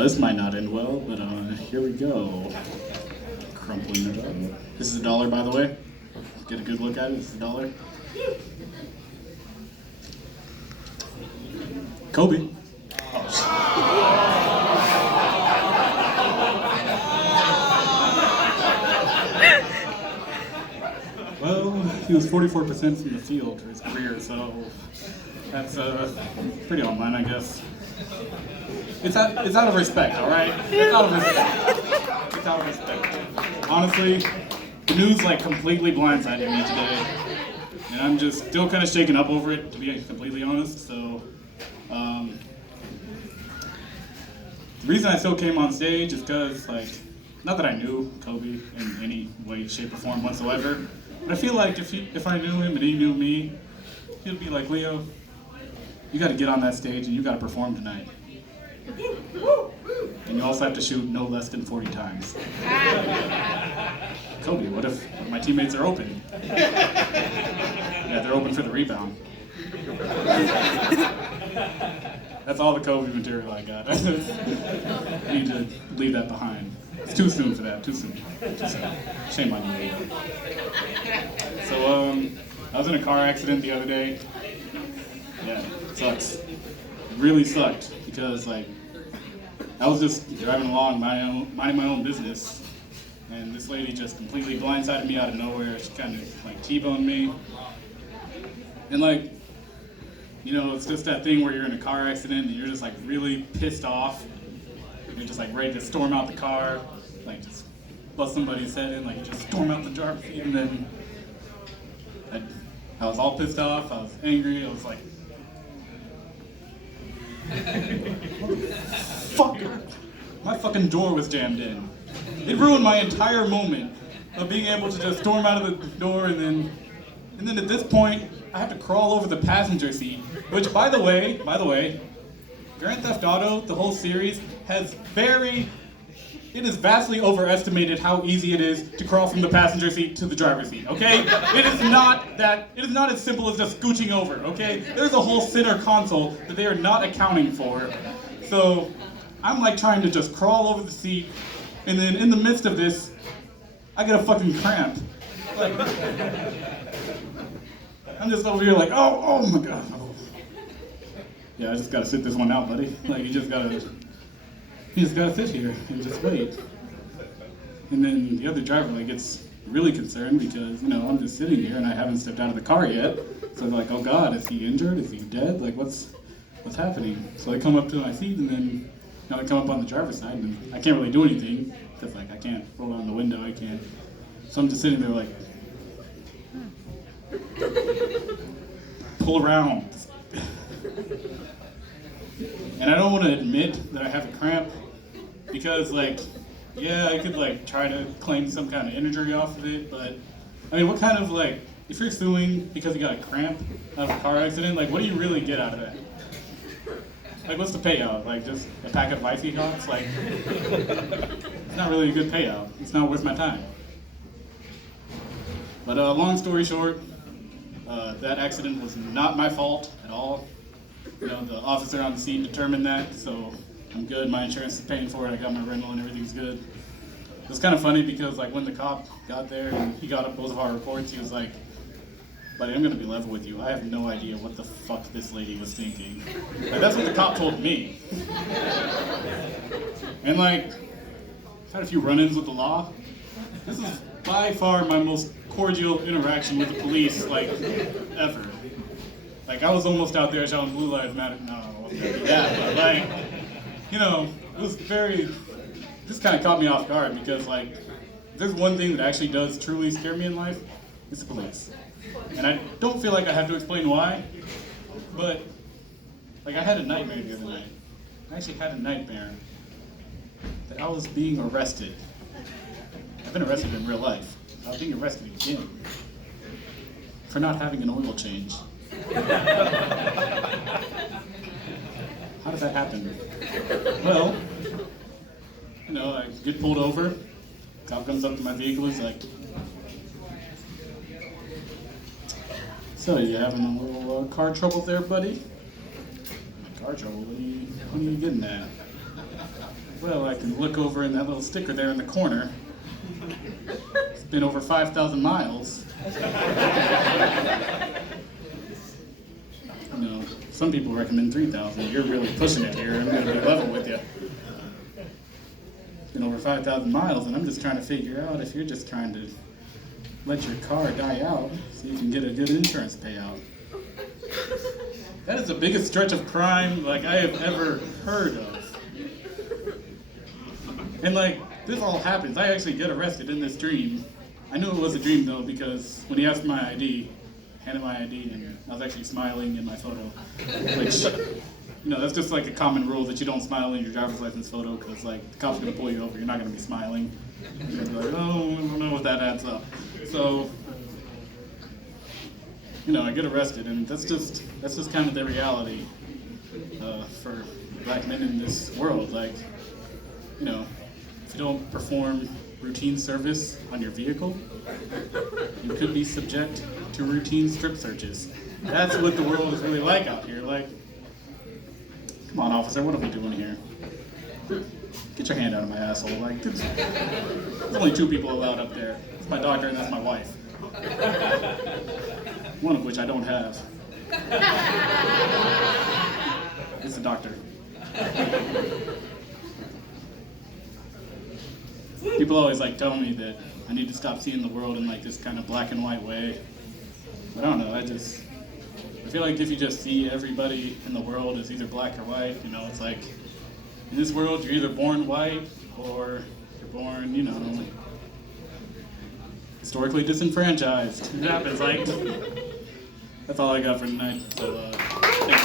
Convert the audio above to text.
This might not end well, but here we go. Crumpling it up. This is a dollar, by the way. Get a good look at it. This is a dollar. Kobe. Well, he was 44% from the field for his career, so that's pretty on line, I guess. It's out of respect, all right? It's out of respect. It's out of respect. Honestly, the news like completely blindsided me today, and I'm just still kind of shaken up over it, to be completely honest. So, the reason I still came on stage is because, like, not that I knew Kobe in any way, shape, or form whatsoever, but I feel like if I knew him and he knew me, he'd be like, Leo, you got to get on that stage and you got to perform tonight. And you also have to shoot no less than 40 times. Kobe, what if my teammates are open? Yeah, they're open for the rebound. That's all the Kobe material I got. I need to leave that behind. It's too soon for that, too soon. Too soon. Shame on you. So, I was in a car accident the other day. Yeah, it sucks. It really sucked because, like, I was just driving along, minding my own business, and this lady just completely blindsided me out of nowhere. She kind of like T-boned me, and like, you know, it's just that thing where you're in a car accident and you're just like really pissed off. You're just like ready to storm out the car, like just bust somebody's head in, like you just storm out the driver's seat, and then I was all pissed off. I was angry. I was like, fucker. My fucking door was jammed in. It ruined my entire moment of being able to just storm out of the door, and then at this point, I have to crawl over the passenger seat, which by the way, Grand Theft Auto, the whole series, it is vastly overestimated how easy it is to crawl from the passenger seat to the driver's seat, okay? It is not as simple as just scooching over, okay? There's a whole center console that they are not accounting for. So, I'm like trying to just crawl over the seat, and then in the midst of this, I get a fucking cramp. Like, I'm just over here like, oh my god. Oh. Yeah, I just gotta sit this one out, buddy. Like, you just gotta sit here and just wait. And then the other driver like gets really concerned because, you know, I'm just sitting here and I haven't stepped out of the car yet. So they're like, oh god, is he injured? Is he dead? Like, what's happening? So I come up to my seat, and then I come up on the driver's side, and I can't really do anything because, like, I can't roll down the window. I can't. So I'm just sitting there like, pull around. And I don't want to admit that I have a cramp because, like, yeah, I could, like, try to claim some kind of injury off of it, but, I mean, what kind of, like, if you're suing because you got a cramp out of a car accident, like, what do you really get out of that? Like, what's the payout? Like, just a pack of Vicey Hawks? Like, it's not really a good payout. It's not worth my time. But, long story short, that accident was not my fault at all. You know, the officer on the scene determined that, so I'm good. My insurance is paying for it. I got my rental and everything's good. It was kind of funny because, like, when the cop got there and he got up both of our reports, he was like, buddy, I'm going to be level with you. I have no idea what the fuck this lady was thinking. Like, that's what the cop told me. And, like, I've had a few run-ins with the law. This is by far my most cordial interaction with the police, like, ever. Like, I was almost out there shouting Blue Lives Matter. No, I wasn't gonna do that, but, like, you know, it was this kind of caught me off guard because, like, if there's one thing that actually does truly scare me in life, it's the police. And I don't feel like I have to explain why, but, like, I had a nightmare the other night. I actually had a nightmare that I was being arrested. I've been arrested in real life. I was being arrested again for not having an oil change. How did that happen? Well, you know, I get pulled over. Cop comes up to my vehicle. He's like, "So you having a little car trouble there, buddy?" Car trouble? What are you getting at? Well, I can look over in that little sticker there in the corner. It's been over 5,000 miles. You know, some people recommend 3,000. You're really pushing it here. I'm going to be level with you. It's been over 5,000 miles, and I'm just trying to figure out if you're just trying to let your car die out so you can get a good insurance payout. That is the biggest stretch of crime like I have ever heard of. And like, this all happens. I actually get arrested in this dream. I knew it was a dream though, because when he asked my ID, handed my ID, and I was actually smiling in my photo. Which, you know, that's just like a common rule that you don't smile in your driver's license photo, because like the cops are gonna pull you over, you're not gonna be smiling. You're gonna be like, oh, I don't know if that adds up. So, you know, I get arrested, and that's just kind of the reality for black men in this world. Like, you know, if you don't perform routine service on your vehicle, you could be subject to routine strip searches. That's what the world is really like out here. Like, come on, officer, what are we doing here? Get your hand out of my asshole. Like, there's only 2 people allowed up there. It's my doctor and that's my wife. One of which I don't have. It's a doctor. People always like tell me that I need to stop seeing the world in like this kind of black and white way. But I don't know, I feel like if you just see everybody in the world as either black or white, you know, it's like, in this world you're either born white or you're born, you know, historically disenfranchised. It happens, like, that's all I got for tonight, so, thank you.